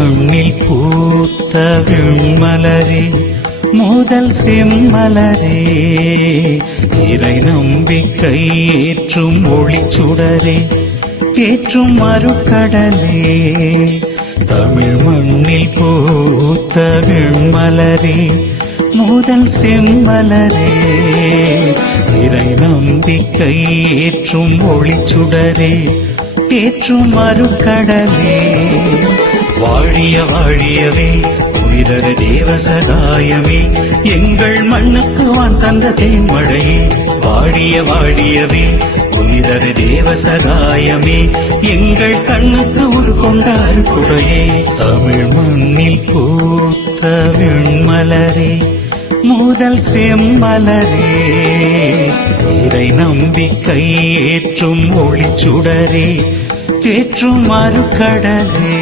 மண்ணில் பூத்த விண்மலரே முதல் செம்மலரே இறை நம்பிக்கை ஏற்றும் ஒளிச்சுடரே ஏற்றும் மறுக்கடலே தமிழ் மண்ணில் பூத்த விண்மலரே முதல் செம்மலரே இறை நம்பிக்கை ஏற்றும் ஒளிச்சுடரே ஏற்றும் மறுக்கடலே வாழிய வாழியவே உயிரற தேவ சகாயமே எங்கள் மண்ணுக்கு வான் தந்த தேன்மழையே வாழிய வாழியவே உயிரற தேவ சகாயமே எங்கள் கண்ணுக்கு உரு கொண்டாறு குறையே தமிழ் மண்ணில் பூத்த விண்மலரே முதல் செம்மலரே இறை நம்பிக்கை ஏற்றும் ஒளிச்சுடரே தேற்றும் மறுக்கடலே